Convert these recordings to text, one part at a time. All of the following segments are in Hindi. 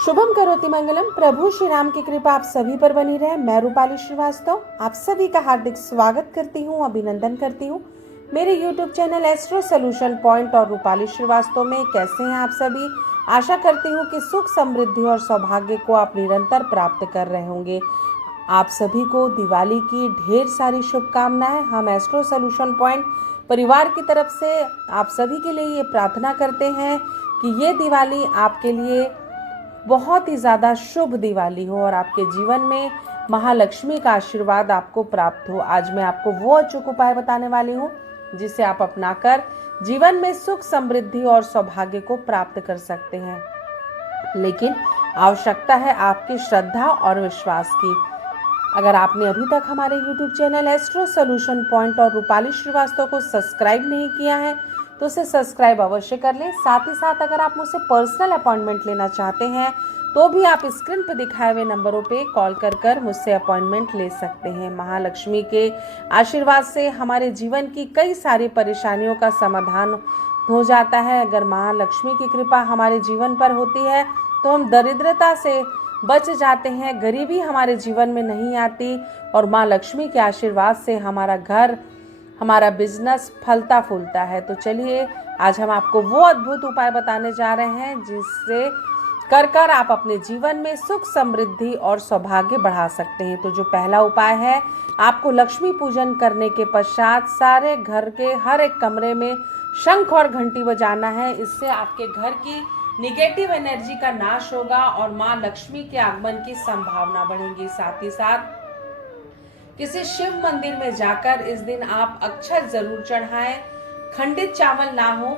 शुभम करोति मंगलम। प्रभु श्री राम की कृपा आप सभी पर बनी रहे। मैं रूपाली श्रीवास्तव आप सभी का हार्दिक स्वागत करती हूँ, अभिनंदन करती हूँ मेरे YouTube channel astro solution point और रूपाली श्रीवास्तव में। कैसे हैं आप सभी? आशा करती हूँ कि सुख, समृद्धि और सौभाग्य को आप निरंतर प्राप्त कर रहे होंगे। आप सभी को दिवाली की ढेर सारी शुभकामनाएं। हम एस्ट्रो सोल्यूशन पॉइंट परिवार की तरफ से आप सभी के लिए ये प्रार्थना करते हैं कि ये दिवाली आपके लिए बहुत ही ज़्यादा शुभ दिवाली हो और आपके जीवन में महालक्ष्मी का आशीर्वाद आपको प्राप्त हो। आज मैं आपको वो अचूक उपाय बताने वाली हूँ जिसे आप अपनाकर जीवन में सुख, समृद्धि और सौभाग्य को प्राप्त कर सकते हैं। लेकिन आवश्यकता है आपकी श्रद्धा और विश्वास की। अगर आपने अभी तक हमारे YouTube channel astro solution point और रूपाली श्रीवास्तव को सब्सक्राइब नहीं किया है तो उसे सब्सक्राइब अवश्य कर लें। साथ ही साथ अगर आप मुझसे पर्सनल अपॉइंटमेंट लेना चाहते हैं तो भी आप स्क्रीन पर दिखाए हुए नंबरों पे कॉल कर मुझसे अपॉइंटमेंट ले सकते हैं। महालक्ष्मी के आशीर्वाद से हमारे जीवन की कई सारी परेशानियों का समाधान हो जाता है। अगर महालक्ष्मी की कृपा हमारे जीवन पर होती है तो हम दरिद्रता से बच जाते हैं, गरीबी हमारे जीवन में नहीं आती और माँ लक्ष्मी के आशीर्वाद से हमारा घर, हमारा बिजनेस फलता फूलता है। तो चलिए आज हम आपको वो अद्भुत उपाय बताने जा रहे हैं जिससे कर आप अपने जीवन में सुख, समृद्धि और सौभाग्य बढ़ा सकते हैं। तो जो पहला उपाय है, आपको लक्ष्मी पूजन करने के पश्चात सारे घर के हर एक कमरे में शंख और घंटी बजाना है। इससे आपके घर की निगेटिव एनर्जी का नाश होगा और माँ लक्ष्मी के आगमन की संभावना बढ़ेगी। साथ ही साथ किसी शिव मंदिर में जाकर इस दिन आप अक्षत जरूर चढ़ाएं, खंडित चावल ना हो,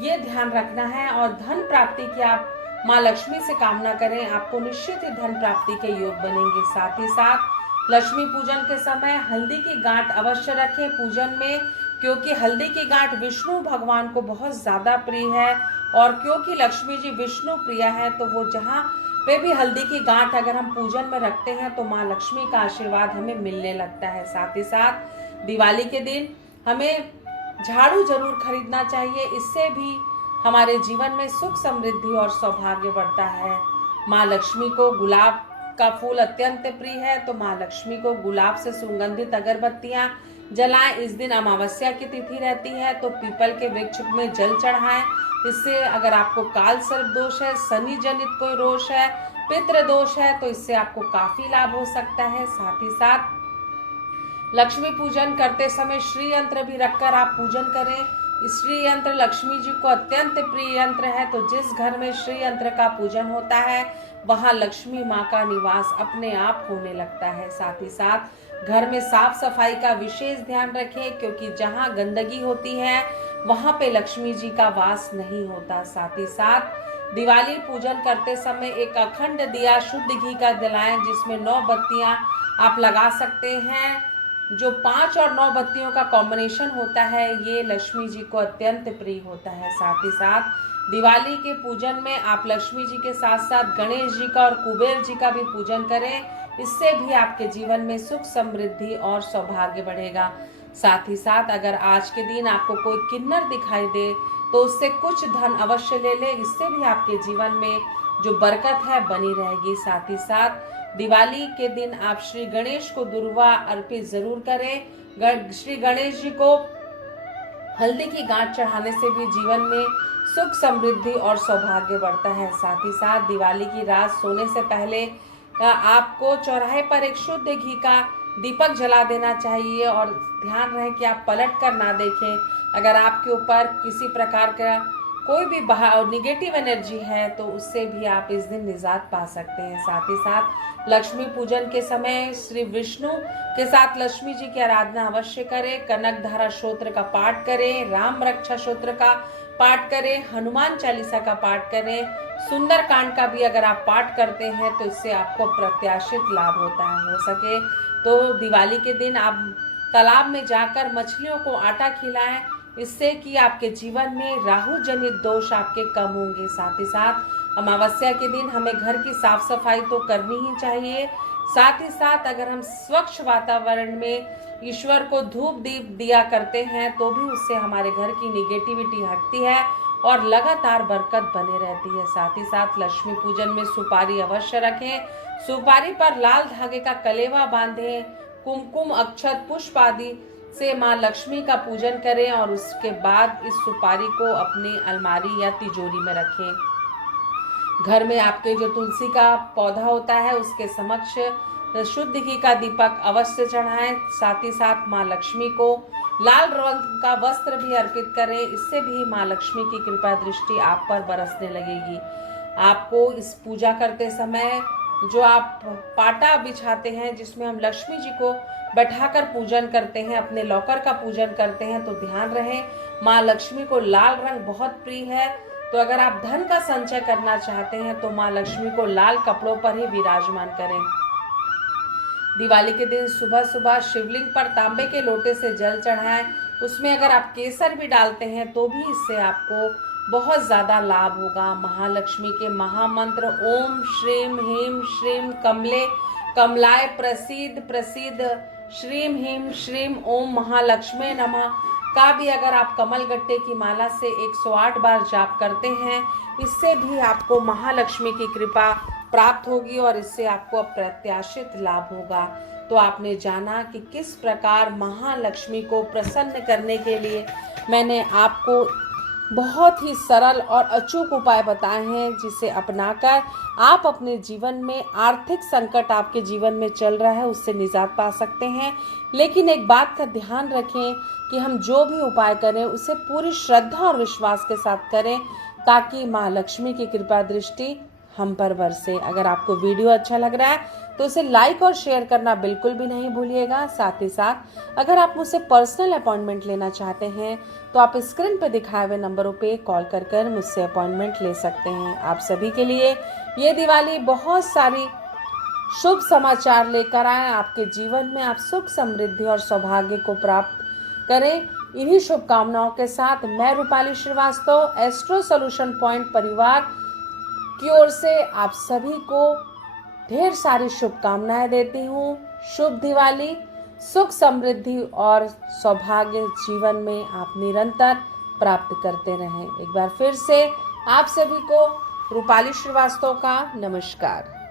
ये ध्यान रखना है। और धन प्राप्ति की आप माँ लक्ष्मी से कामना करें, आपको निश्चित ही धन प्राप्ति के योग बनेंगे। साथ ही साथ लक्ष्मी पूजन के समय हल्दी की गांठ अवश्य रखें पूजन में, क्योंकि हल्दी की गांठ विष्णु भगवान को बहुत ज्यादा प्रिय है। और क्योंकि लक्ष्मी जी विष्णु प्रिय है तो वो जहाँ पे भी हल्दी की गांठ अगर हम पूजन में रखते हैं तो माँ लक्ष्मी का आशीर्वाद हमें मिलने लगता है। साथ ही साथ दिवाली के दिन हमें झाड़ू जरूर खरीदना चाहिए, इससे भी हमारे जीवन में सुख, समृद्धि और सौभाग्य बढ़ता है। माँ लक्ष्मी को गुलाब का फूल अत्यंत प्रिय है तो माँ लक्ष्मी को गुलाब से सुगंधित अगरबत्तियां जलाएं। इस दिन अमावस्या की तिथि रहती है तो पीपल के वृक्ष में जल चढ़ाएं। इससे अगर आपको काल सर्प दोष है, शनि जनित कोई रोष है, पितृ दोष है तो इससे आपको काफी लाभ हो सकता है। साथ ही साथ लक्ष्मी पूजन करते समय श्री यंत्र भी रखकर आप पूजन करें। श्री यंत्र लक्ष्मी जी को अत्यंत प्रिय यंत्र है तो जिस घर में श्री यंत्र का पूजन होता है वहां लक्ष्मी माँ का निवास अपने आप होने लगता है। साथ ही साथ घर में साफ सफाई का विशेष ध्यान रखें, क्योंकि जहाँ गंदगी होती है वहां पे लक्ष्मी जी का वास नहीं होता। साथ ही साथ दिवाली पूजन करते समय एक अखंड दिया शुद्ध घी का जलाएं, जिसमें 9 बत्तियां आप लगा सकते हैं। जो 5 और 9 बत्तियों का कॉम्बिनेशन होता है ये लक्ष्मी जी को अत्यंत प्रिय होता है। साथ ही साथ दिवाली के पूजन में आप लक्ष्मी जी के साथ साथ गणेश जी का और कुबेर जी का भी पूजन करें, इससे भी आपके जीवन में सुख, समृद्धि और सौभाग्य बढ़ेगा। साथ ही साथ अगर आज के दिन आपको कोई किन्नर दिखाई दे तो उससे कुछ धन अवश्य ले ले, इससे भी आपके जीवन में जो बरकत है बनी रहेगी। साथ ही साथ दिवाली के दिन आप श्री गणेश को दुर्वा अर्पित जरूर करें। श्री गणेश जी को हल्दी की गांठ चढ़ाने से भी जीवन में सुख, समृद्धि और सौभाग्य बढ़ता है। साथ ही साथ दिवाली की रात सोने से पहले आपको चौराहे पर एक शुद्ध घी का दीपक जला देना चाहिए और ध्यान रहे कि आप पलट कर ना देखें। अगर आपके ऊपर किसी प्रकार का कोई भी निगेटिव एनर्जी है तो उससे भी आप इस दिन निजात पा सकते हैं। साथ ही साथ लक्ष्मी पूजन के समय श्री विष्णु के साथ लक्ष्मी जी की आराधना अवश्य करें। कनक धारा स्तोत्र का पाठ करें, राम रक्षा स्तोत्र का पाठ करें, हनुमान चालीसा का पाठ करें, सुंदर कांड का भी अगर आप पाठ करते हैं तो इससे आपको प्रत्याशित लाभ होता है। हो सके तो दिवाली के दिन आप तालाब में जाकर मछलियों को आटा खिलाएं, इससे कि आपके जीवन में राहु जनित दोष आपके कम होंगे। साथ ही साथ अमावस्या के दिन हमें घर की साफ सफाई तो करनी ही चाहिए। साथ ही साथ अगर हम स्वच्छ वातावरण में ईश्वर को धूप दीप दिया करते हैं तो भी उससे हमारे घर की निगेटिविटी हटती है और लगातार बरकत बने रहती है। साथ ही साथ लक्ष्मी पूजन में सुपारी अवश्य रखें। सुपारी पर लाल धागे का कलेवा बांधें। कुमकुम, अक्षत, पुष्प आदि से माँ लक्ष्मी का पूजन करें और उसके बाद इस सुपारी को अपनी अलमारी या तिजोरी में रखें। घर में आपके जो तुलसी का पौधा होता है उसके समक्ष शुद्ध घी का दीपक अवश्य चढ़ाएं। साथ ही साथ माँ लक्ष्मी को लाल रंग का वस्त्र भी अर्पित करें। इससे भी माँ लक्ष्मी की कृपा दृष्टि आप पर बरसने लगेगी। आपको इस पूजा करते समय जो आप पाटा बिछाते हैं जिसमें हम लक्ष्मी जी को बैठाकर पूजन करते हैं, अपने लॉकर का पूजन करते हैं, तो ध्यान रहे माँ लक्ष्मी को लाल रंग बहुत प्रिय है। तो अगर आप धन का संचय करना चाहते हैं तो माँ लक्ष्मी को लाल कपड़ों पर ही विराजमान करें। दिवाली के दिन सुबह सुबह शिवलिंग पर तांबे के लोटे से जल चढ़ाएं। उसमें अगर आप केसर भी डालते हैं तो भी इससे आपको बहुत ज़्यादा लाभ होगा। महालक्ष्मी के महामंत्र ओम श्रीम ह्रीम श्रीम कमले कमलाय प्रसीद प्रसीद श्रीम ह्रीम श्रीम ओम महालक्ष्मी नमः का भी अगर आप कमल गट्टे की माला से 108 बार जाप करते हैं, इससे भी आपको महालक्ष्मी की कृपा प्राप्त होगी और इससे आपको अप्रत्याशित लाभ होगा। तो आपने जाना कि किस प्रकार महालक्ष्मी को प्रसन्न करने के लिए मैंने आपको बहुत ही सरल और अचूक उपाय बताए हैं, जिसे अपनाकर आप अपने जीवन में आर्थिक संकट आपके जीवन में चल रहा है उससे निजात पा सकते हैं। लेकिन एक बात का ध्यान रखें कि हम जो भी उपाय करें उसे पूरी श्रद्धा और विश्वास के साथ करें ताकि माँ लक्ष्मी की कृपा दृष्टि हम पर बरसे। अगर आपको वीडियो अच्छा लग रहा है तो इसे लाइक और शेयर करना बिल्कुल भी नहीं भूलिएगा। साथ ही साथ अगर आप मुझसे पर्सनल अपॉइंटमेंट लेना चाहते हैं तो आप स्क्रीन पर दिखाए हुए नंबरों पे कॉल कर मुझसे अपॉइंटमेंट ले सकते हैं। आप सभी के लिए ये दिवाली बहुत सारी शुभ समाचार लेकर आए। आपके जीवन में आप सुख, समृद्धि और सौभाग्य को प्राप्त करें। इन्हीं शुभकामनाओं के साथ मैं Rupali Srivastava astro solution point परिवार की ओर से आप सभी को ढेर सारी शुभकामनाएं देती हूँ। शुभ दिवाली, सुख, समृद्धि और सौभाग्य जीवन में आप निरंतर प्राप्त करते रहें। एक बार फिर से आप सभी को रूपाली श्रीवास्तव का नमस्कार।